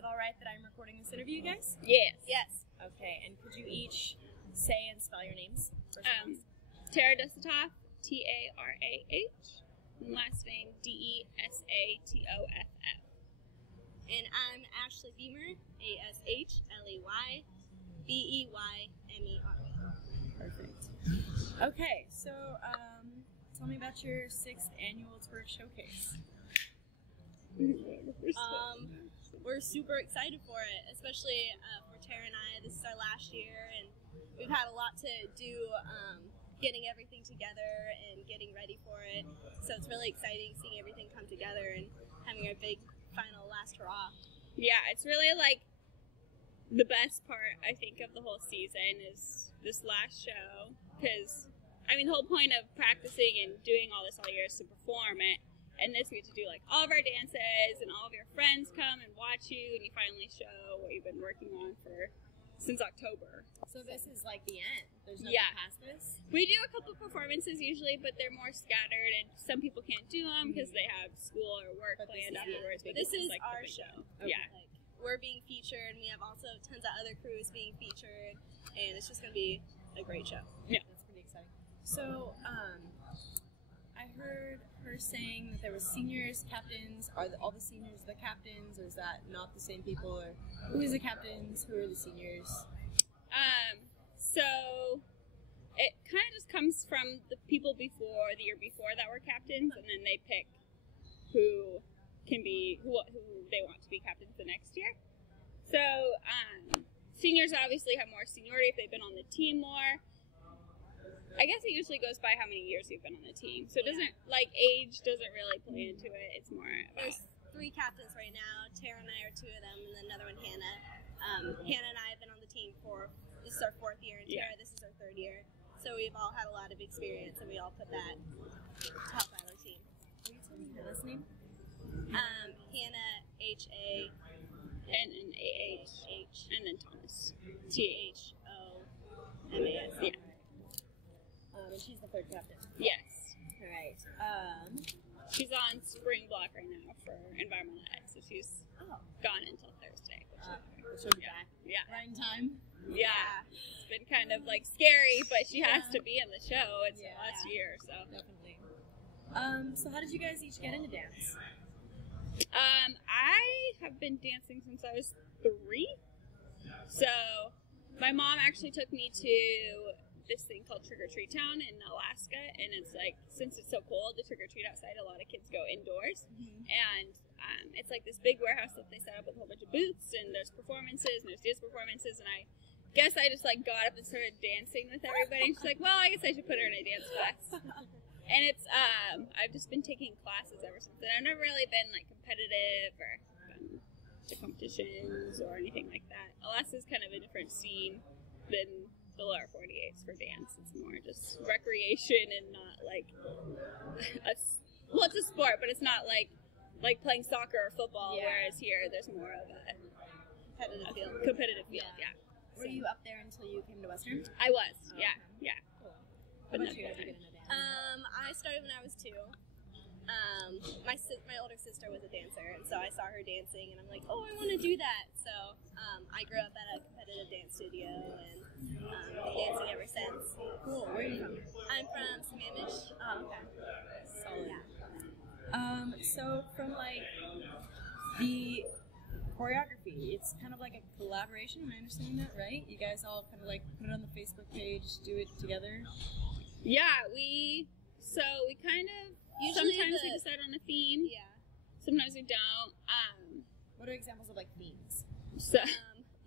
it all right that I'm recording this interview, you guys? Yes. Yes. Okay, and could you each say and spell your names? Tara Desatoff, Tarah, and last name Desatoff. And I'm Ashley Beamer, ASHLEY BEYMER. Perfect. Okay, so tell me about your 6th annual Twerk Showcase. We're super excited for it, especially for Tara and I. This is our last year, and we've had a lot to do getting everything together and getting ready for it. So it's really exciting seeing everything come together and having our big final last hurrah. Yeah, it's really like the best part, I think, of the whole season is this last show. Because, I mean, the whole point of practicing and doing all this all year is to perform it. And this we get to do like all of our dances, and all of your friends come and watch you, and you finally show what you've been working on since October. So this is like the end. There's nothing past this? We do a couple performances usually, but they're more scattered, and some people can't do them because they have school or work planned afterwards. But this is like our show. Okay. Yeah. Like, we're being featured, and we have also tons of other crews being featured, and it's just going to be a great show. Yeah. That's pretty exciting. So, I heard her saying that there was seniors, captains. Are all the seniors the captains, or is that not the same people? Or who is the captains? Who are the seniors? So it kind of just comes from the people the year before that were captains, and then they pick who they want to be captains the next year. So seniors obviously have more seniority if they've been on the team more. I guess it usually goes by how many years you've been on the team. So it doesn't, like, age doesn't really play into it. It's more about... There's 3 captains right now. Tara and I are 2 of them, and then another one, Hannah. Hannah and I have been on the team this is our 4th year, and Tara, this is our 3rd year. So we've all had a lot of experience, and we all put that to help out our team. Will you tell me Hannah's name? Hannah, H-A... And an A-H. And then Thomas. T-H-O-M-A-S. Yeah. And she's the 3rd captain. Yes. All right. She's on spring block right now for environmental ed, so she's gone until Thursday. She'll be back. Yeah. Right in time. Yeah. It's been kind of like scary, but she has to be in the show. It's the last year, so. Definitely. So how did you guys each get into dance? I have been dancing since I was 3. So my mom actually took me to this thing called Trick or Treat Town in Alaska, and it's like, since it's so cold to trick or treat outside, a lot of kids go indoors. And it's like this big warehouse that they set up with a whole bunch of booths, and there's performances, and there's dance performances, and I guess I just like got up and started dancing with everybody. And she's like, well, I guess I should put her in a dance class. And it's I've just been taking classes ever since then. I've never really been like competitive or gone to competitions or anything like that. Alaska's kind of a different scene than the lower 48s for dance. It's more just recreation and not like it's a sport, but it's not like playing soccer or football. Whereas here, there's more of a competitive field. Yeah. Were you up there until you came to Western? I was. Yeah. Cool. But How about you? How'd you get into dance? I started when I was 2. My older sister was a dancer, and so I saw her dancing, and I'm like, oh, I want to do that. So I grew up at a competitive dance studio, and been dancing ever since. Cool. Where are you from? I'm from Sammamish. Oh, okay. Solid. Yeah. So from like the choreography, it's kind of like a collaboration. Am I understanding that right? You guys all kind of like put it on the Facebook page, do it together. Yeah, we kind of Usually sometimes we decide on a theme. Yeah. Sometimes we don't. What are examples of like themes? So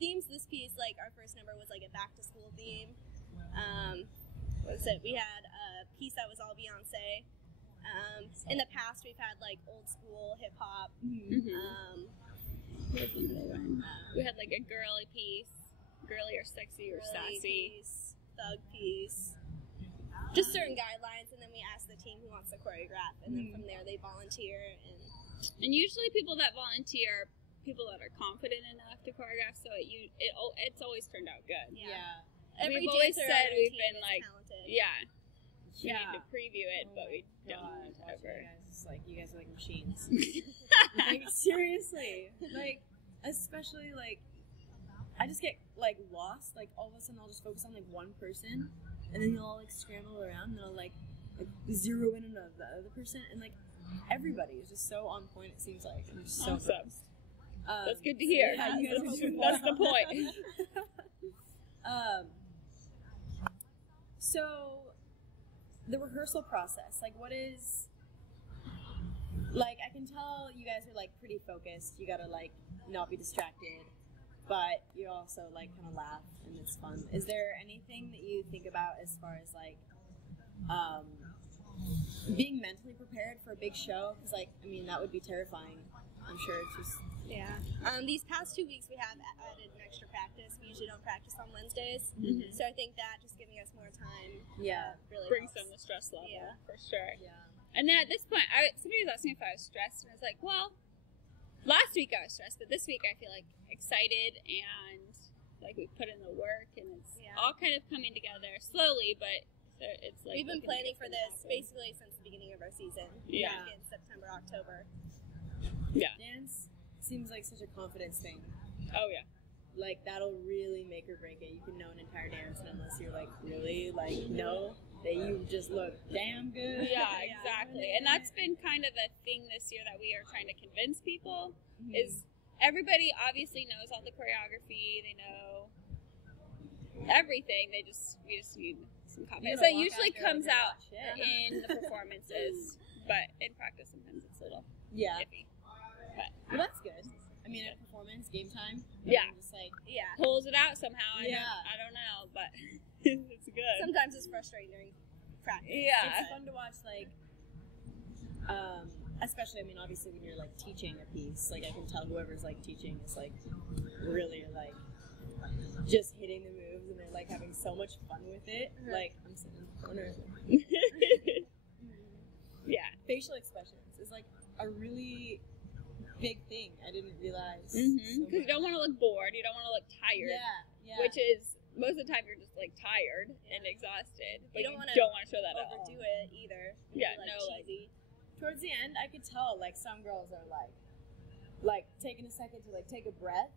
themes. This piece, like our first number was like a back to school theme. What was it? We had a piece that was all Beyonce. In the past, we've had like old school hip hop. we had like a girly piece, girly or sexy or sassy piece, thug piece. Just certain guidelines, and then we ask the team who wants to choreograph, and then from there they volunteer. And usually people that volunteer are people that are confident enough to choreograph, so it's always turned out good. Yeah. We've always said we've been like, talented. we need to preview it, but we don't ever. You guys are like machines. Like seriously, like especially like I just get like lost. Like all of a sudden, I'll just focus on like one person, and then you'll all like scramble around, and I'll like zero in on the other person, and like everybody is just so on point. It seems like I'm just so Awesome. That's good to hear. Yeah, you guys That's the point. So the rehearsal process, like what is, like I can tell you guys are like pretty focused. You gotta like not be distracted, but you also like kind of laugh and it's fun. Is there anything that you think about as far as like being mentally prepared for a big show? Because like I mean that would be terrifying. I'm sure it's just These past 2 weeks we have added an extra practice. We usually don't practice on Wednesdays, so I think that just giving us more time, really brings helps. down the stress level for sure. yeah. And then at this point, somebody was asking me if I was stressed, and I was like, well, last week I was stressed, but this week I feel like excited and like we put in the work, and it's all kind of coming together slowly, but it's like We've been planning for this happen. basically since the beginning of our season. Yeah. Back in September, October. Yeah. Dance seems like such a confidence thing. Oh yeah. Like that'll really make or break it. You can know an entire dance, and unless you're like really like know that you just look damn good. Yeah, exactly. And that's been kind of a thing this year that we are trying to convince people is everybody obviously knows all the choreography. They know everything. We just need some confidence. That usually comes out in the performances, but in practice sometimes it's a little iffy. But Well, that's good. I mean, at performance, game time. Just like pulls it out somehow. I don't know, but it's good. Sometimes it's frustrating during practice. Yeah. it's fun to watch. Like, especially, I mean, obviously when you're like teaching a piece, like I can tell whoever's like teaching is like really like just hitting the moves, and they're like having so much fun with it. Like I'm sitting in the corner. Yeah. Facial expressions is like a really big thing. I didn't realize. Because you don't want to look bored. You don't want to look tired. Yeah. Which is, most of the time you're just like tired and exhausted. But You you don't wanna don't want to show that at all. overdo it either. Yeah, Like, no, like, cheesy. Towards the end, I could tell like some girls are like taking a second to like take a breath,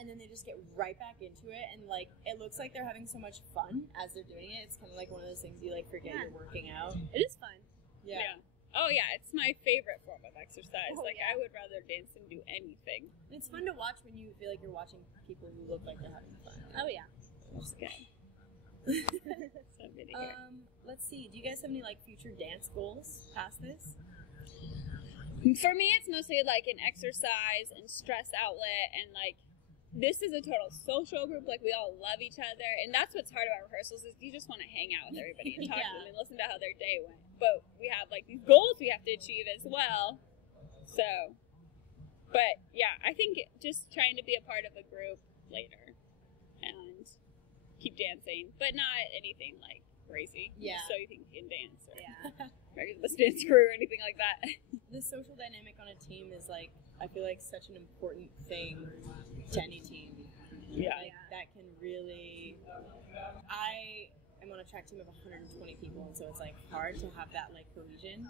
and then they just get right back into it, and like it looks like they're having so much fun as they're doing it. It's kind of like one of those things you like forget you're working out. It is fun. Yeah. Oh yeah, it's my favorite form of exercise. Oh, like yeah. I would rather dance than do anything. It's fun to watch when you feel like you're watching people who look like they're having fun. Oh yeah. Which is good. So good to hear. Let's see. Do you guys have any like future dance goals past this? For me, it's mostly like an exercise and stress outlet, and like this is a total social group. Like we all love each other, and that's what's hard about rehearsals is you just want to hang out with everybody and talk to them and listen to how their day went. But we have like these goals we have to achieve as well. So, but yeah, I think just trying to be a part of a group later and keep dancing, but not anything like crazy. Yeah. So you think you can dance or regular dance crew or anything like that. The social dynamic on a team is like, I feel like such an important thing to any team. Yeah. Like, that can really, I am on a track team of 120 people, and so it's like hard to have that like cohesion.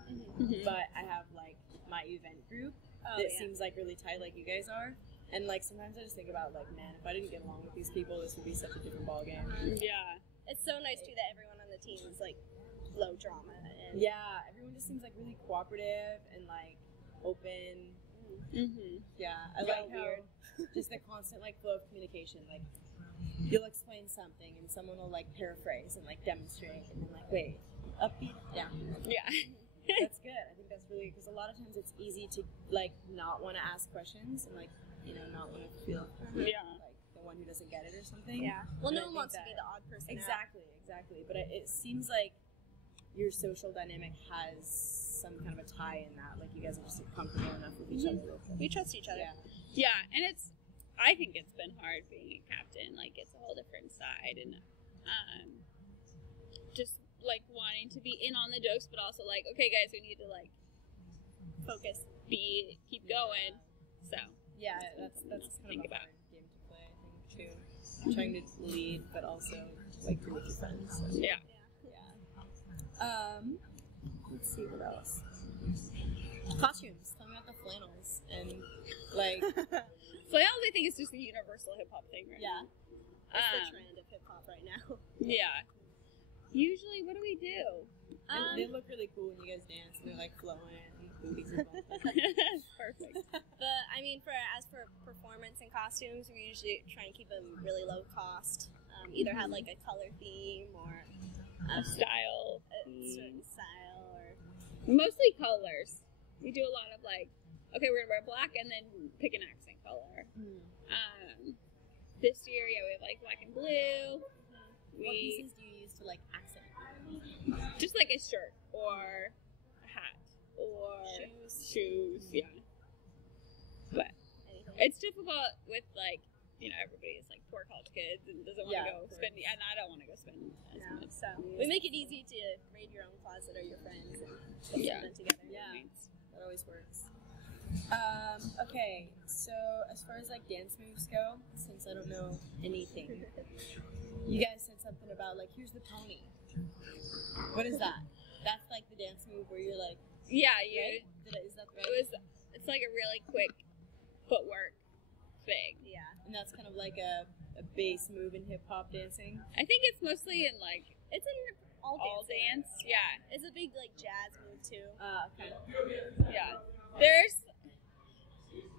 But I have like my event group that seems like really tight, like you guys are. And like sometimes I just think about like, man, if I didn't get along with these people, this would be such a different ballgame. Yeah. It's so nice too that everyone on the team is like low drama. And Everyone just seems like really cooperative and like open. Yeah, I like how just the constant like flow of communication. Like you'll explain something and someone will like paraphrase and like demonstrate, and then like wait, upbeat, down. Yeah. That's good. I think that's really, because a lot of times it's easy to like not want to ask questions and like not want to feel like the one who doesn't get it or something. Yeah. Well, And no I one think wants to be the odd person. Exactly. But it seems like your social dynamic has some kind of a tie in that. Like you guys are just comfortable enough with each other. We trust each other. Yeah, and I think it's been hard being a captain. Like, it's a whole different side, and just, like, wanting to be in on the jokes, but also, like, okay, guys, we need to, like, focus, keep going, so. Yeah, that's kind think of a about. hard game to play, I think, too. Trying to lead, but also, like, be with your friends. So. Yeah. Let's see, what else? Costumes. Tell me about the flannels and like Flannels, I think, is just a universal hip hop thing right Yeah. now. It's the trend of hip hop right now. Yeah. Usually, what do we do? And they look really cool when you guys dance. And they're like flowing and booties and all. Perfect. But I mean, as for performance and costumes, we usually try and keep them really low cost. Either have like a color theme or Style. a certain style, or Mostly colors. We do a lot of like, okay, we're gonna wear black and then pick an accent color. This year, yeah, we have like black and blue. What pieces do you use to like accent? Just like a shirt or a hat or shoes, yeah. But it's difficult with like, you know, everybody's like poor college kids and doesn't want to go spend, and I don't want to go spend as much. So we make it easy to raid your own closet or your friends and put them together. Yeah, that always works. Okay, so as far as like dance moves go, since I don't know anything, you guys said something about like, here's the pony. What is that? That's like the dance move where you're like, yeah, right? Is that right? It's like a really quick footwork thing. Yeah. And that's kind of like a base move in hip hop dancing. I think it's mostly in like It's in all dance. Yeah. It's a big like jazz move too. Okay. Yeah. There's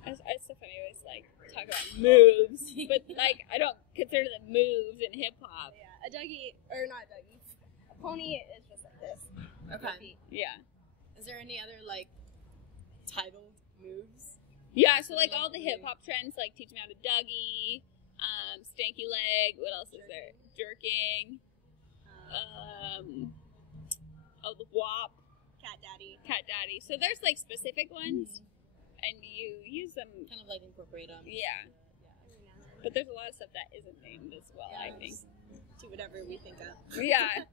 it's so funny. I always like talk about moves, but like I don't consider them moves in hip hop. Yeah, a Dougie or not a Dougie. A pony is just like this. Okay. Yeah. Is there any other like titled moves? Yeah. So like all the hip hop trends, like teach me how to Dougie, stanky leg. What else is there? Jerking. The WAP. Cat Daddy. So there's like specific ones. And you use them, kind of like incorporate them. Yeah. But there's a lot of stuff that isn't named as well. I think. Do whatever we think of. Yeah.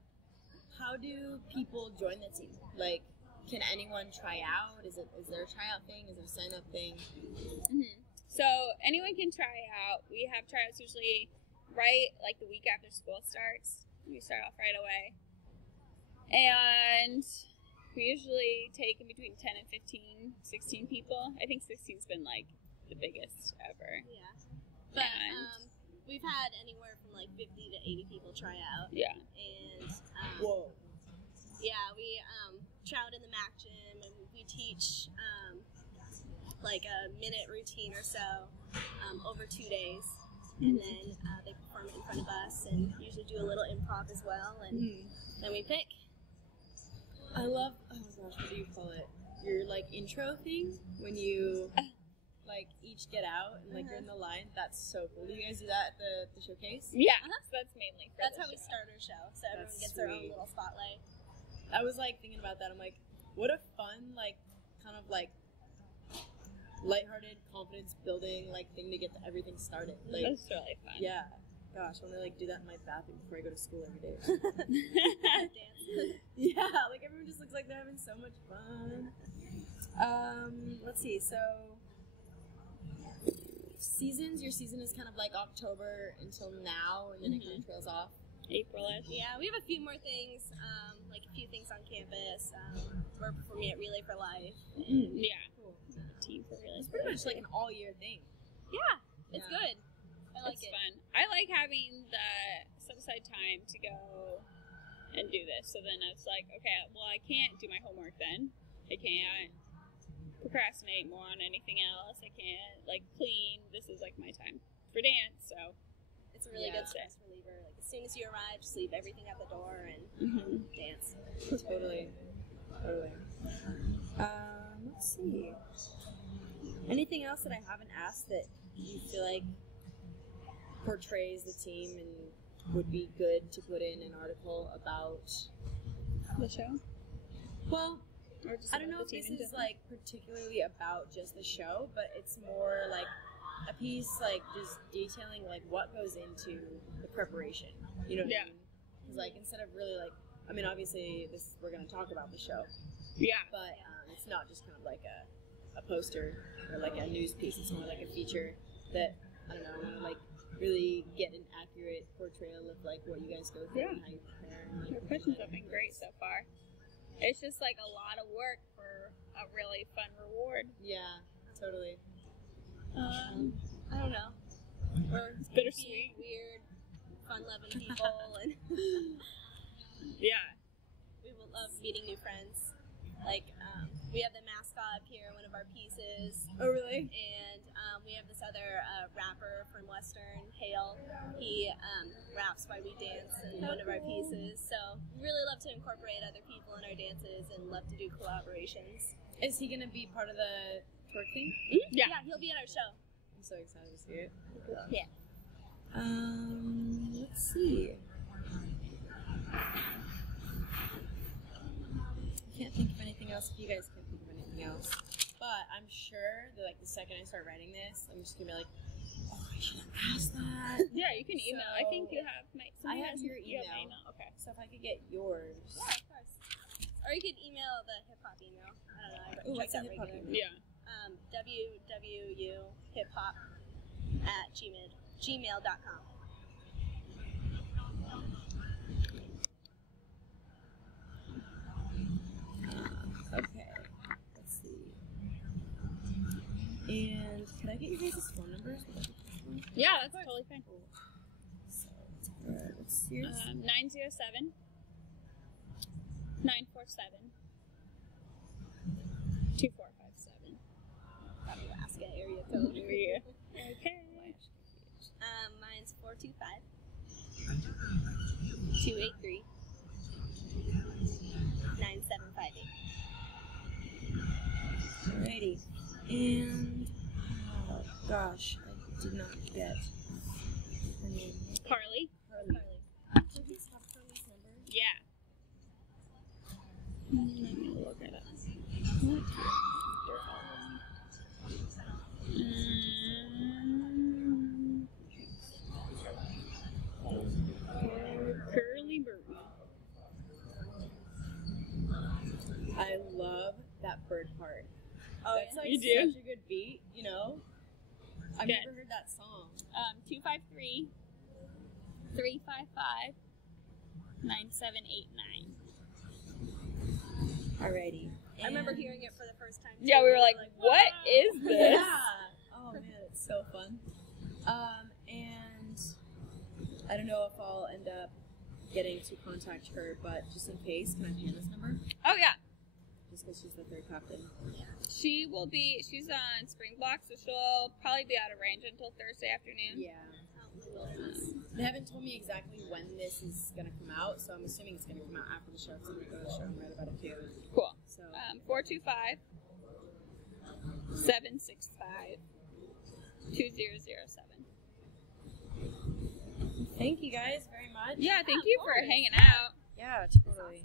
How do people join the team? Like, can anyone try out? Is there a tryout thing? Is there a sign up thing? So anyone can try out. We have tryouts usually right like the week after school starts. We start off right away, and we usually take in between 10 and 15, 16 people. I think 16's been like the biggest ever. Yeah. But we've had anywhere from like 50 to 80 people try out. Yeah. And whoa. Yeah, we try out in the Mac gym, and we teach like a minute routine or so over 2 days. And then they perform it in front of us, and usually do a little improv as well, and then we pick. I love, oh my gosh, what do you call it? Your like intro thing when you like each get out and like you're in the line. That's so cool. Do you guys do that at the showcase? Yeah, so that's mainly for That's the how we show. start our show, so everyone That's gets their own sweet. little spotlight. I was like thinking about that. I'm like, what a fun like kind of like lighthearted, confidence building like thing to get everything started. Like, That's really fun. yeah. Gosh, I want to like do that in my bathroom before I go to school every day. Dance. Yeah, like everyone just looks like they're having so much fun. Let's see. So, seasons. Your season is kind of like October until now, and then it kind of trails off. April-ish. Yeah, we have a few more things, like a few things on campus. We're performing at Relay for Life. Yeah. Cool. Team for really. It's pretty much like an all-year thing. Yeah, it's Yeah. good. I like It's it. fun. I like having the set-aside time to go and do this. So then it's like, okay, well, I can't do my homework then. I can't procrastinate more on anything else. I can't, like, clean. This is, like, my time for dance, so. It's a really Yeah. good stress reliever. Like, as soon as you arrive, just leave everything at the door and dance. Totally. Let's see. Anything else that I haven't asked that you feel like portrays the team and would be good to put in an article about The show? Well, Or just I don't about know if the this team in is general? like particularly about just the show, but it's more like a piece like just detailing like what goes into the preparation. You know what I mean? 'Cause, like instead of really like, I mean obviously this we're gonna talk about the show, Yeah. but it's not just kind of like a poster or like a news piece. It's more like a feature that I don't know, want to like really get an accurate portrayal of like what you guys go through and how you prepare. And, like, Your questions have been great so far. It's just like a lot of work for a really fun reward. Yeah, totally. I don't know. We're bittersweet. weird, fun-loving people, and Yeah. we will love meeting new friends. Like, we have the mascot up here, one of our pieces, Oh, really? and we have this other rapper from Western, Hale. He raps while we dance in one of our pieces. So we really love to incorporate other people in our dances and love to do collaborations. Is he gonna be part of the twerk thing? Yeah. Yeah, he'll be at our show. I'm so excited to see it. Yeah. Let's see. I can't think of anything else if you guys can't think of anything else. But I'm sure that, like, the second I start writing this, I'm just gonna be like, oh, I should have asked that. Yeah, you can email. I think you have my. I have your you have my email. Okay. So if I could get yours. Yeah, of course. Or you could email the hip hop email. I don't know. I Ooh, check what's the that hip-hop regularly. email? Yeah. www.hiphop@gmail.com. Okay. Let's see. And can I get you guys' phone numbers? Yeah, that's totally fine. So, what's yours? 907 947 2457. Alaska area code. Yeah. Okay. Mine's 425 283 9758. Alrighty. And, oh gosh, I did not get her name. Carly. Carly. Do you guys have Carly's number? Yeah. Let me look it up. Curly bird. I love that bird part. Oh, That's like You do? such a good beat, you know? I've Okay. never heard that song. 253 355 9789. Alrighty. I remember hearing it for the first time. Yeah, we were like, what is this? Yeah. Oh man, it's so fun. And I don't know if I'll end up getting to contact her, but just in case, can I have Hannah's number? Oh, yeah. Just because she's the third captain. She's on spring block, so she'll probably be out of range until Thursday afternoon. Yeah. They haven't told me exactly when this is going to come out, so I'm assuming it's going to come out after the show, because I'm going to go to the show and write about it too. Cool. So, 425 765 2007. thank you guys very much. Yeah, thank you for hanging out. Yeah, totally.